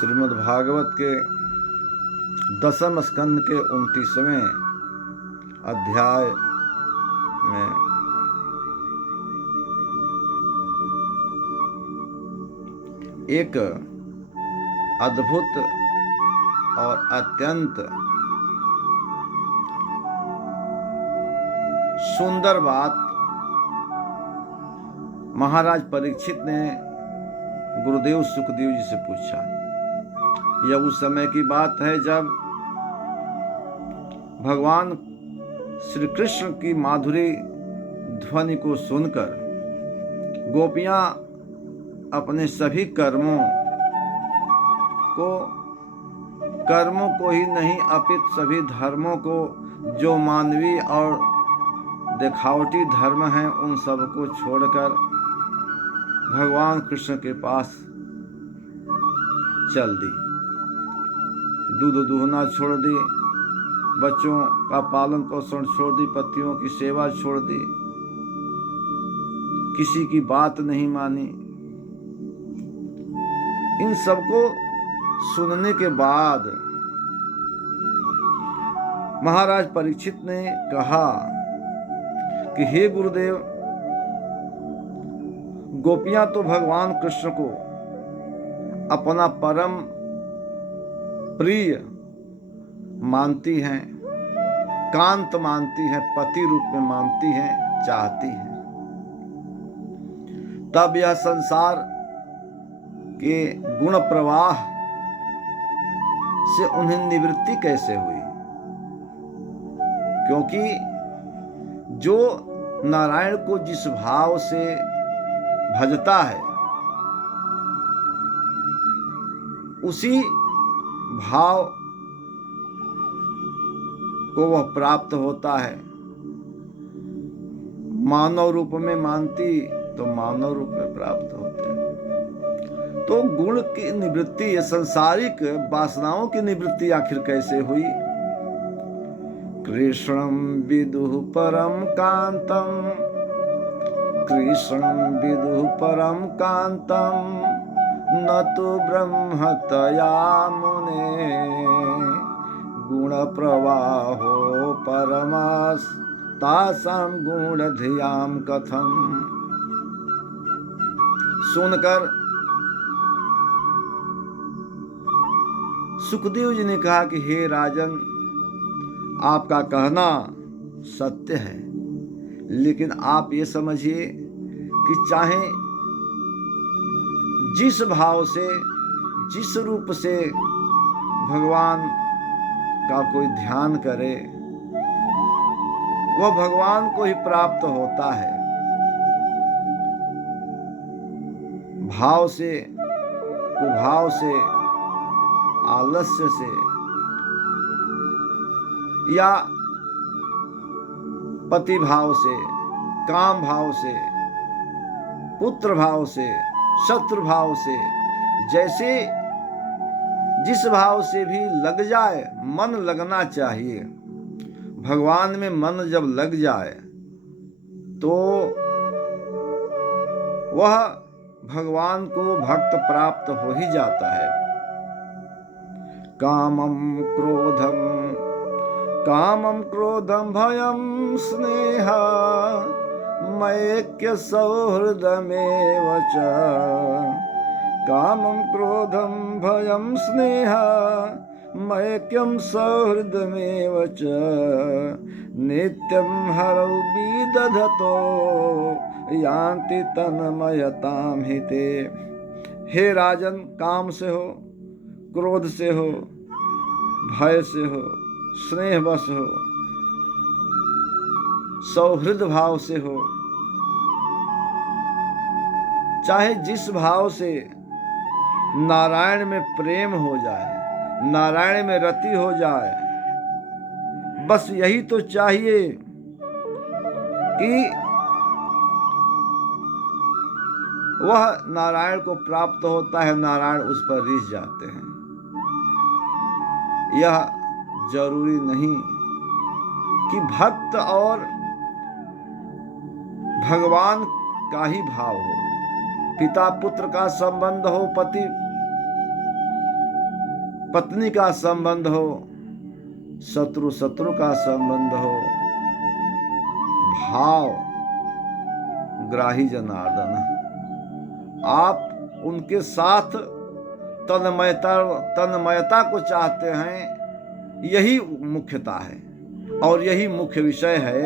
श्रीमद् भागवत के 10वें स्कंद के 29वें अध्याय में एक अद्भुत और अत्यंत सुंदर बात महाराज परीक्षित ने गुरुदेव सुखदेव जी से पूछा। यह उस समय की बात है जब भगवान श्री कृष्ण की माधुरी ध्वनि को सुनकर गोपियां अपने सभी कर्मों को ही नहीं अपितु सभी धर्मों को, जो मानवीय और दिखावटी धर्म हैं, उन सब को छोड़कर भगवान कृष्ण के पास चल दी। दूध दूहना छोड़ दी, बच्चों का पालन पोषण छोड़ दी, पतियों की सेवा छोड़ दी, किसी की बात नहीं मानी। इन सबको सुनने के बाद महाराज परीक्षित ने कहा कि हे गुरुदेव, गोपियां तो भगवान कृष्ण को अपना परम प्रिय मानती हैं, कांत मानती हैं, पति रूप में मानती हैं, चाहती हैं। तब यह संसार के गुण प्रवाह से उन्हें निवृत्ति कैसे हुई? क्योंकि जो नारायण को जिस भाव से भजता है, उसी भाव को वह प्राप्त होता है। मानव रूप में मानती तो मानव रूप में प्राप्त होते हैं। तो गुण की निवृत्ति, सांसारिक वासनाओं की निवृत्ति आखिर कैसे हुई? कृष्णं विदुः परम कांतम, कृष्णं विदुः परम कांतम, न तो ब्रह्मतया मुने, गुण प्रवाहो परमास तासाम गुण धियाम कथम। सुनकर सुखदेव जी ने कहा कि हे राजन, आपका कहना सत्य है, लेकिन आप ये समझिए कि चाहे जिस भाव से, जिस रूप से भगवान का कोई ध्यान करे, वह भगवान को ही प्राप्त होता है। भाव से, कुभाव से, आलस्य से या पति भाव से, काम भाव से, पुत्र भाव से, शत्रु भाव से, जैसे जिस भाव से भी लग जाए, मन लगना चाहिए। भगवान में मन जब लग जाए तो वह भगवान को भक्त प्राप्त हो ही जाता है। कामं क्रोधं भयं स्नेहा मैक्य सौहृदमेव च। कामं क्रोधं भयं स्नेहा मैक्यं सौहृदमेव च। नित्यं हरौ विदधतो यान्ति तन्मयतां हिते। हे राजन, काम से हो, क्रोध से हो, भय से हो, स्नेहवश हो, सौहृद भाव से हो, चाहे जिस भाव से नारायण में प्रेम हो जाए, नारायण में रति हो जाए, बस यही तो चाहिए कि वह नारायण को प्राप्त होता है, नारायण उस पर रिझ जाते हैं। यह जरूरी नहीं कि भक्त और भगवान का ही भाव हो, पिता पुत्र का संबंध हो, पति पत्नी का संबंध हो, शत्रु शत्रु का संबंध हो, भाव ग्राही जनार्दन, आप उनके साथ तन्मयता को चाहते हैं, यही मुख्यता है और यही मुख्य विषय है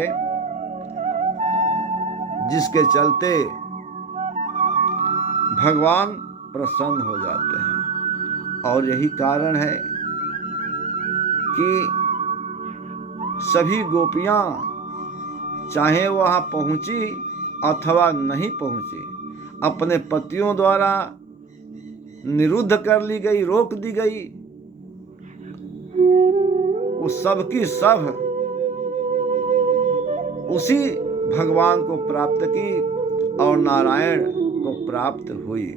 जिसके चलते भगवान प्रसन्न हो जाते हैं। और यही कारण है कि सभी गोपियां चाहे वहां पहुंची अथवा नहीं पहुंची, अपने पतियों द्वारा निरुद्ध कर ली गई, रोक दी गई, वो सब की सब उसी भगवान को प्राप्त की और नारायण को प्राप्त हुई।